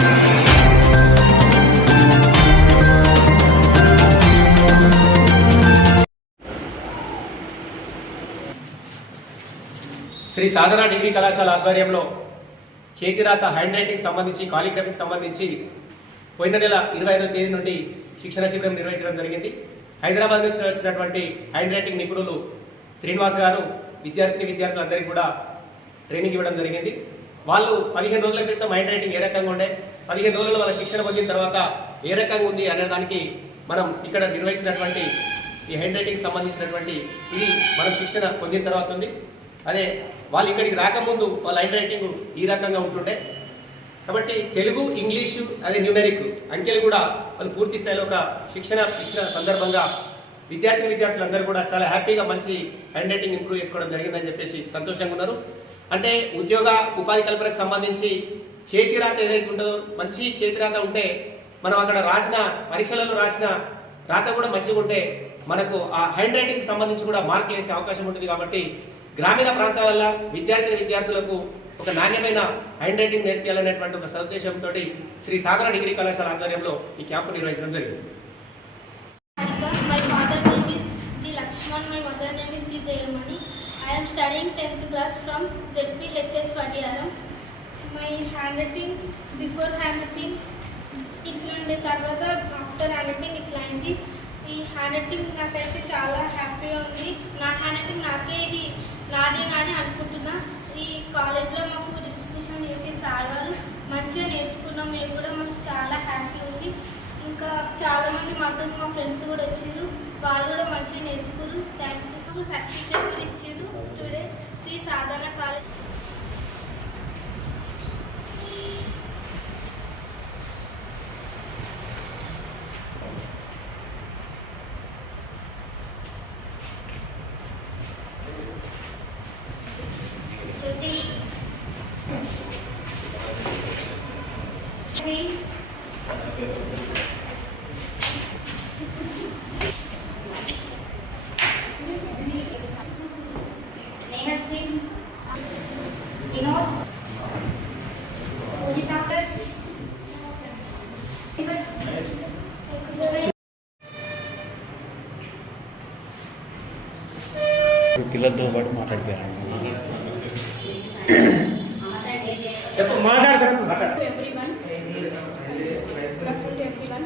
శ్రీ సాధన డిగ్రీ కళాశాల ఆధ్వర్యంలో చేతిరాత హ్యాండ్ రైటింగ్ సంబంధించి కాలిగ్రఫీకి సంబంధించి పోయిన నెల 25వ తేదీ నుండి శిక్షణ శిబిరం నిర్వహించడం జరిగింది. హైదరాబాద్ నుంచి వచ్చినటువంటి హ్యాండ్ రైటింగ్ నిపుణులు శ్రీనివాస్ గారు విద్యార్థులందరికీ కూడా ట్రైనింగ్ ఇవ్వడం జరిగింది. వాళ్ళు 15 రోజుల క్రితం హ్యాండ్ రైటింగ్ ఏ రకంగా ఉండే, 15 రోజుల్లో వాళ్ళ శిక్షణ పొందిన తర్వాత ఏ రకంగా ఉంది అనే దానికి మనం ఇక్కడ నిర్వహించినటువంటి ఈ హ్యాండ్ రైటింగ్ సంబంధించినటువంటి ఇది మనం శిక్షణ పొందిన తర్వాత ఉంది. అదే వాళ్ళు ఇక్కడికి రాకముందు వాళ్ళ హ్యాండ్ రైటింగ్ ఈ రకంగా ఉంటుండే కాబట్టి తెలుగు, ఇంగ్లీషు, అదే న్యూమెరిక్ అంకెలు కూడా వాళ్ళు పూర్తి స్థాయిలో ఒక శిక్షణ ఇచ్చిన సందర్భంగా విద్యార్థులందరూ కూడా చాలా హ్యాపీగా మంచి హ్యాండ్ రైటింగ్ ఇంప్రూవ్ చేసుకోవడం జరిగిందని చెప్పేసి సంతోషంగా ఉన్నారు. అంటే ఉద్యోగ ఉపాధి కల్పనకు సంబంధించి చేతిరాత ఏదైతే ఉంటుందో మంచి చేతిరాత ఉంటే మనం అక్కడ రాసిన పరీక్షలలో రాసిన రాత కూడా మంచిగా ఉంటే మనకు ఆ హ్యాండ్ రైటింగ్కి సంబంధించి కూడా మార్కులు వేసే అవకాశం ఉంటుంది. కాబట్టి గ్రామీణ ప్రాంతాలలో విద్యార్థులకు ఒక నాణ్యమైన హ్యాండ్ రైటింగ్ నేర్పించాలనేటువంటి ఒక సదుద్దేశంతో శ్రీ సాధన డిగ్రీ కళాశాల ఆధ్వర్యంలో ఈ క్యాంపు నిర్వహించడం జరిగింది. I am studying 10th class from ZPHS Vadiyaram. My handwriting, before handwriting ఇట్లా ఉండే తర్వాత ఆఫ్టర్ హ్యాండ్రైటింగ్ ఇట్లా అయింది. ఈ హ్యాండ్రైటింగ్ నాకైతే చాలా హ్యాపీగా ఉంది. నా హ్యాండ్రైటింగ్ నాకే ఇది నాదే కానీ అనుకుంటున్నా. ఈ కాలేజ్లో మాకు డిస్ట్రిబ్యూషన్ చేసే సార్ వాళ్ళు మంచిగా నేర్చుకున్నాం. మేము కూడా మాకు చాలా హ్యాపీ ఉంది. ఇంకా చాలామంది మాతో మా ఫ్రెండ్స్ కూడా వచ్చారు, వాళ్ళు కూడా మంచిగా నేర్చుకున్నారు. Thank you. సర్టిఫికేట్ కూడా ఇచ్చారు టుడే శ్రీ సాధన కాలేజ్. పిల్లలతో పాటు మాట్లాడిపోయారు. Everyone,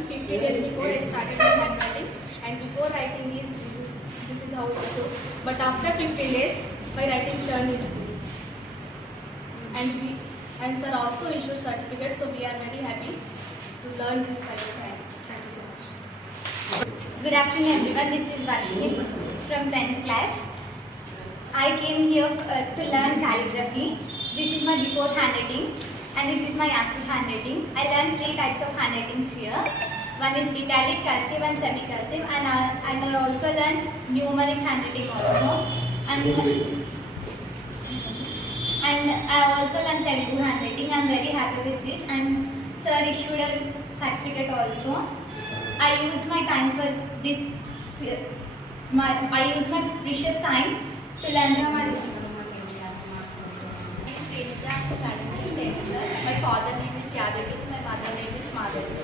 50 days before I started my handwriting, and before writing this is how it is. But after 15 days, my writing turned into this. And sir also issued certificate, so we are very happy to learn this kind of writing. Thank you so much. Good afternoon everyone, this is Varshini from 10th class. I came here to learn calligraphy. This is my before handwriting and this is my after handwriting. I learned 3 types of handwritings here. One is italic, cursive and semi-cursive, and I also learned numeric handwriting also. And I also learned Telugu handwriting. I am very happy with this, and sir issued us certificate also. I used my time for this. I used my precious time to learn. My father name is Yadav, my mother name is Madhavi.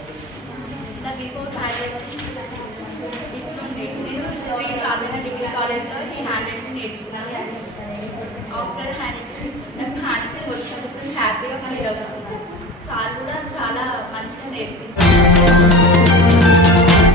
The before handwriting is from Sri Sadhana Degree College లో ఈ హ్యాండ్రైటింగ్ నేర్చుకున్నాను. After handwriting నాకు హ్యాండ్రైటింగ్ వచ్చినప్పుడు హ్యాపీగా ఫీల్ అవుతాను. సార్ కూడా చాలా మంచిగా నేర్పించారు.